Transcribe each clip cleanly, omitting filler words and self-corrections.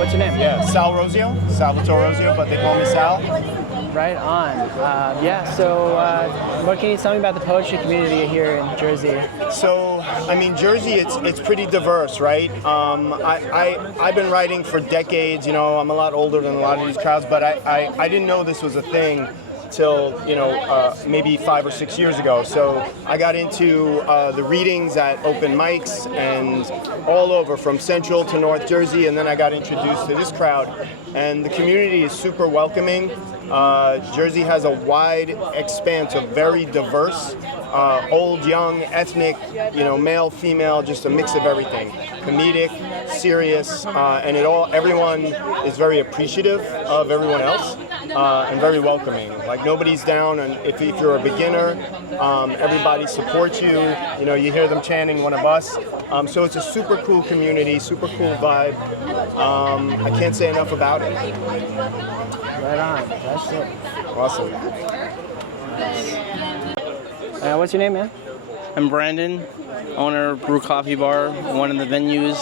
What's your name? Yeah, Salvatore Rosio, but they call me Sal. Right on. So what can you tell me about the poetry community here in Jersey? So, I mean, Jersey, it's pretty diverse, right? I've been writing for decades. You know, I'm a lot older than a lot of these crowds, but I didn't know this was a thing till, maybe 5 or 6 years ago. So I got into the readings at open mics and all over, from Central to North Jersey, and then I got introduced to this crowd. And the community is super welcoming. Jersey has a wide expanse of very diverse, old, young, ethnic, male, female, just a mix of everything. Comedic, serious, and everyone is very appreciative of everyone else. And very welcoming. Like, nobody's down, and if you're a beginner, everybody supports you. You hear them chanting "one of us." So it's a super cool community, super cool vibe. I can't say enough about it. Right on. That's it. Awesome. What's your name, man? I'm Brandon, owner of Brew Coffee Bar, one of the venues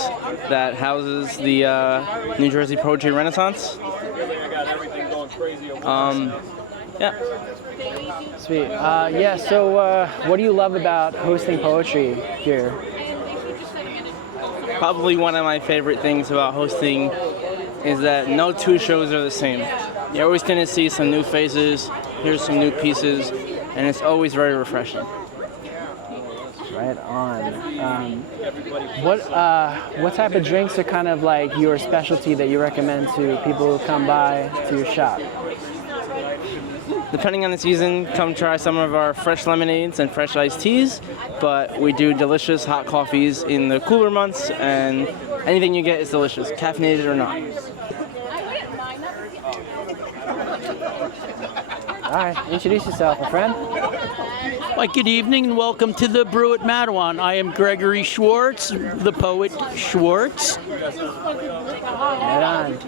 that houses the New Jersey Poetry Renaissance. Yeah. Sweet. So what do you love about hosting poetry here? Probably one of my favorite things about hosting is that no two shows are the same. You're always going to see some new faces, hear some new pieces, and it's always very refreshing. Right on. What type of drinks are kind of like your specialty that you recommend to people who come by to your shop? Depending on the season, come try some of our fresh lemonades and fresh iced teas, but we do delicious hot coffees in the cooler months, and anything you get is delicious, caffeinated or not. All right, introduce yourself, my friend. Well, good evening and welcome to the Brew at Matawan. I am Gregory Schwartz, the poet Schwartz. Right on.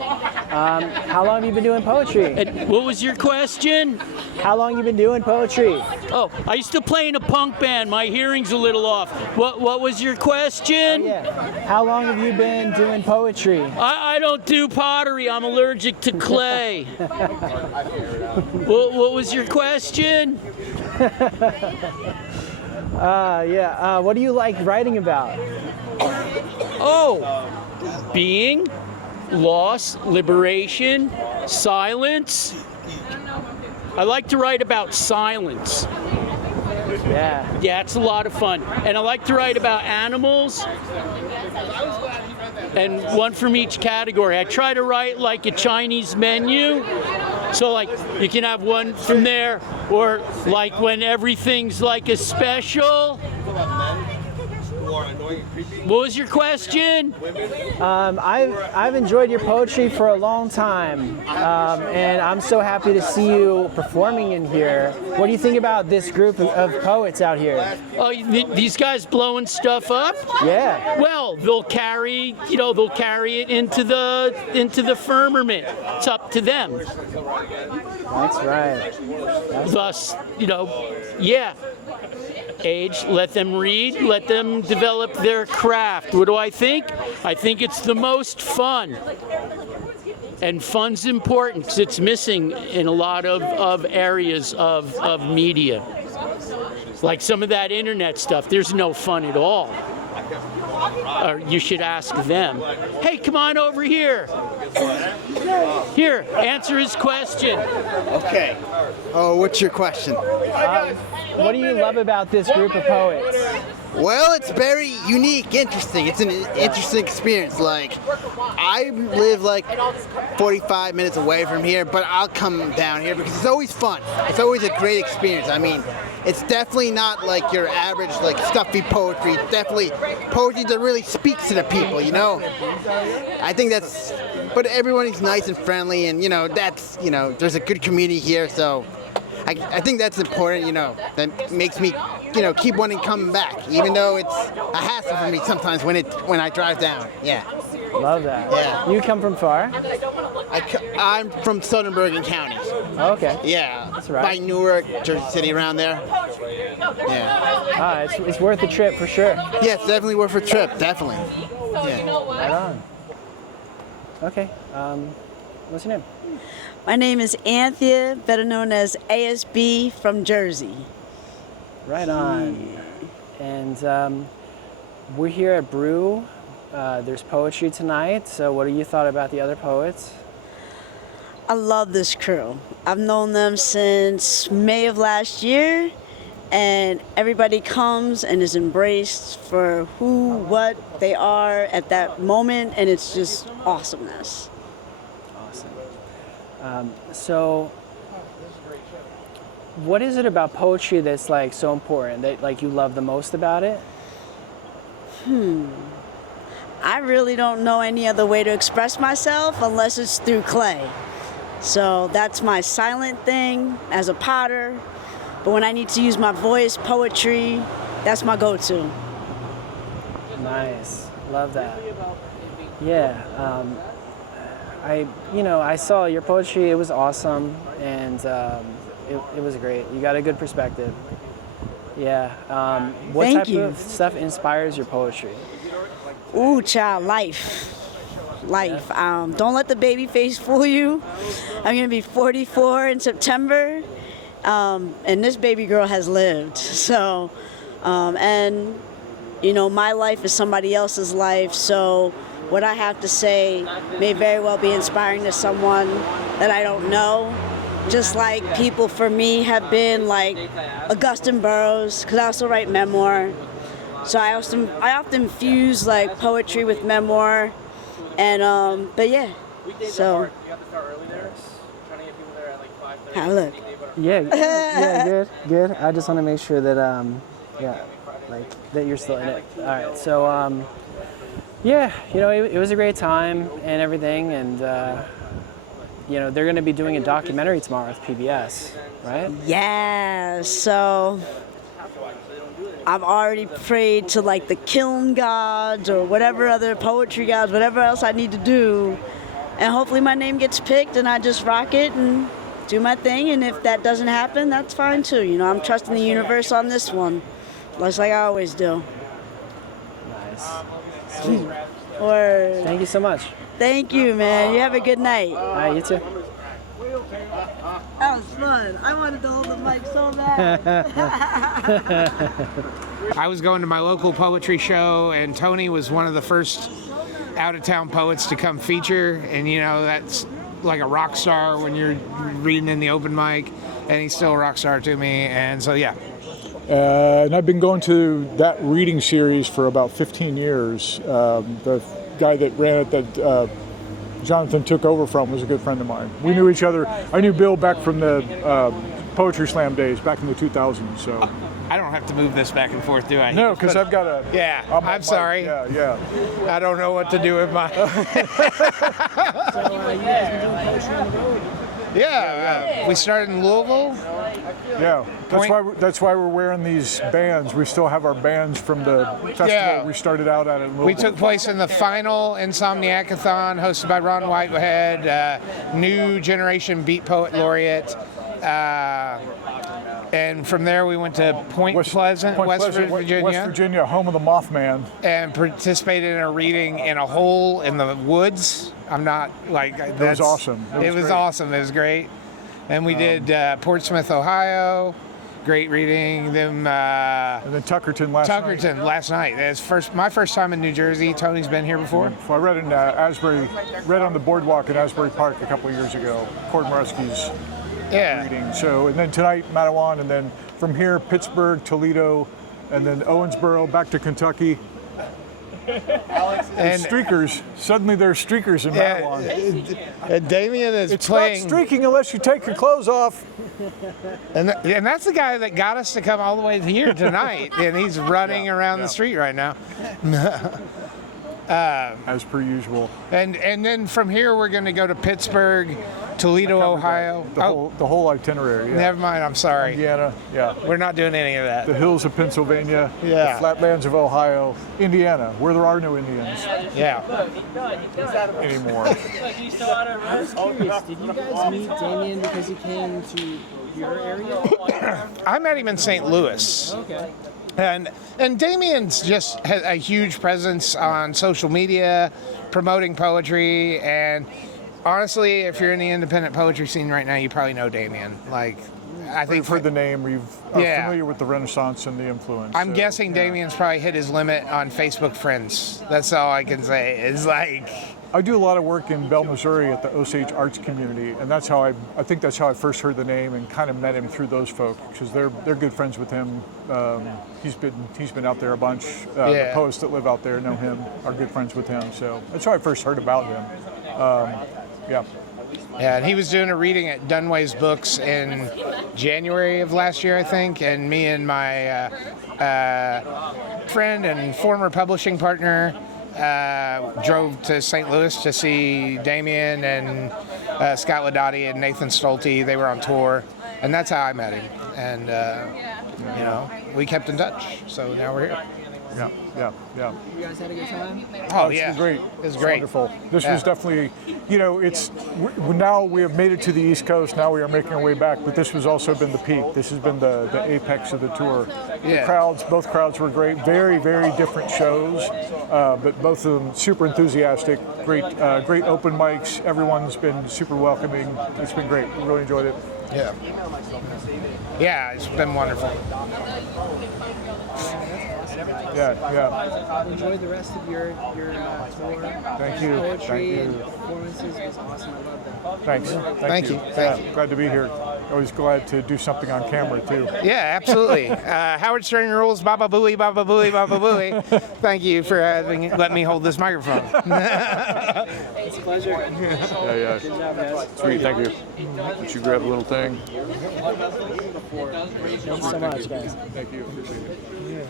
How long have you been doing poetry? What was your question? How long have you been doing poetry? Oh, I used to play in a punk band. My hearing's a little off. What was your question? Oh, yeah. How long have you been doing poetry? I don't do pottery. I'm allergic to clay. What was your question? What do you like writing about? Oh, being, loss, liberation, silence. I like to write about silence. Yeah, it's a lot of fun. And I like to write about animals, and one from each category. I try to write like a Chinese menu. So like you can have one from there, or like when everything's like a special. What was your question? I've enjoyed your poetry for a long time, and I'm so happy to see you performing in here. What do you think about this group of poets out here? Oh, these guys blowing stuff up? Yeah. Well, they'll carry it into the firmament. It's up to them. That's right. Thus, yeah. Age, let them read, let them develop their craft. What do I think? I think it's the most fun. And fun's important because it's missing in a lot of areas of media. Like some of that internet stuff, there's no fun at all. Or you should ask them. Hey, come on over here. Here, answer his question. Okay. Oh, what's your question? What do you love about this group of poets? Well, it's very unique, interesting. It's an interesting experience. Like, I live like 45 minutes away from here, but I'll come down here because it's always fun. It's always a great experience. I mean, it's definitely not like your average, like, stuffy poetry. It's definitely poetry that really speaks to the people, I think that's, but everyone is nice and friendly, and, that's, there's a good community here, so I think that's important, that makes me, keep wanting to come back, even though it's a hassle for me sometimes when I drive down. Yeah. Love that. Yeah. You come from far? I'm from Southern Bergen County. Oh, okay. Yeah. That's right. By Newark, Jersey City, around there. Yeah. It's worth the trip for sure. Yeah, it's definitely worth a trip. Definitely. Yeah. Right on. Okay. What's your name? My name is Anthea, better known as ASB from Jersey. Right on. And we're here at Brew. There's poetry tonight. So what do you thought about the other poets? I love this crew. I've known them since May of last year, and everybody comes and is embraced for who, what they are at that moment, and it's just awesomeness. Awesome. So what is it about poetry that's like so important that like you love the most about it? I really don't know any other way to express myself unless it's through clay. So that's my silent thing as a potter. But when I need to use my voice, poetry, that's my go-to. Nice. Love that. Yeah. I saw your poetry. It was awesome, and it was great. You got a good perspective. Yeah. What Thank type you. of stuff inspires your poetry? Ooh, child, life. Don't let the baby face fool you. I'm gonna be 44 in September, and this baby girl has lived. So, and my life is somebody else's life. So, what I have to say may very well be inspiring to someone that I don't know. Just like people for me have been like Augustine Burroughs, because I also write memoir. So I often fuse like poetry with memoir. And but yeah, so have a look. Yeah, good. I just want to make sure that that you're still in it. All right, so it was a great time and everything, and they're going to be doing a documentary tomorrow with PBS, right? Yeah, so I've already prayed to like the kiln gods or whatever other poetry gods, whatever else I need to do. And hopefully my name gets picked and I just rock it and do my thing. And if that doesn't happen, that's fine too. I'm trusting the universe on this one, just like I always do. Nice. Sweet. Word. Thank you so much. Thank you, man. You have a good night. All right, you too. That was fun. I wanted to hold the mic so bad. I was going to my local poetry show, and Tony was one of the first out-of-town poets to come feature, and that's like a rock star when you're reading in the open mic, and he's still a rock star to me, and so yeah. And I've been going to that reading series for about 15 years. The guy that ran it, that Jonathan took over from, was a good friend of mine. We knew each other. I knew Bill back from the Poetry Slam days, back in the 2000s. So I don't have to move this back and forth, do I? no, because I've got a. Yeah, I'm sorry. Yeah. I don't know what to do with my. Yeah, we started in Louisville. Yeah, that's why we're wearing these bands. We still have our bands from the festival we started out at in Louisville. We took place in the final Insomniac-a-thon hosted by Ron Whitehead, new generation beat poet laureate. And from there we went to Point Pleasant, West Virginia, home of the Mothman, and participated in a reading in a hole in the woods. I'm not like that. It was awesome. It was awesome. It was great. And we did Portsmouth, Ohio. Great reading. Then and then Tuckerton last night. It's my first time in New Jersey. Tony's been here before. Well, I read in read on the boardwalk in Asbury Park a couple of years ago. Cord Moresky's reading. So, and then tonight Matawan, and then from here Pittsburgh, Toledo, and then Owensboro back to Kentucky. And streakers. Suddenly there's streakers in Matawan. And Damien is it's playing. It's not streaking unless you take your clothes off. And that's the guy that got us to come all the way here tonight. And he's running around the street right now. As per usual. And then from here we're going to go to Pittsburgh, Toledo, Ohio. The whole itinerary. Yeah. Never mind, I'm sorry. Indiana, We're not doing any of that. The hills of Pennsylvania, the flatlands of Ohio, Indiana, where there are no Indians. Yeah. Anymore. I was curious, did you guys meet Damien because he came to your area? I met him in St. Louis. Okay. And Damien's just has a huge presence on social media, promoting poetry. And honestly, if you're in the independent poetry scene right now, you probably know Damien. Like, I think We've heard the name. We're Yeah. familiar with the Renaissance and the influence. I'm so, guessing yeah. Damien's probably hit his limit on Facebook friends. That's all I can say. It's like, I do a lot of work in Bell, Missouri at the Osage Arts community, and that's how I think that's how I first heard the name and kind of met him through those folk because they're good friends with him. He's been out there a bunch. The Yeah. poets that live out there know him, are good friends with him. So that's how I first heard about him. Yeah. yeah, and he was doing a reading at Dunway's Books in January of last year, I think, and me and my friend and former publishing partner drove to St. Louis to see Damien and Scott Ladotti and Nathan Stolte. They were on tour, and that's how I met him. And you know, we kept in touch. So now we're here. Yeah. You guys had a good time? Oh It's yeah, been great. It was It's great. Wonderful. This Yeah. was definitely, now we have made it to the East Coast. Now we are making our way back, but this has also been the peak. This has been the apex of the tour. Yeah. Both crowds were great. Very, very different shows, but both of them super enthusiastic. Great open mics. Everyone's been super welcoming. It's been great. We really enjoyed it. Yeah. Yeah, it's been wonderful. Yeah. Enjoy the rest of your tour. Thank you. Poetry Thank you. and performances was awesome. I loved it. Thanks. Thank you. Yeah, glad to be here. Always glad to do something on camera too. Yeah, absolutely. Howard Stern rules. Baba booey, baba booey, baba booey. Thank you for letting me hold this microphone. It's a pleasure. Yeah. Good job, guys. Sweet. Thank you. Would you grab a little thing? Thanks so much, guys. Thank you. Appreciate it.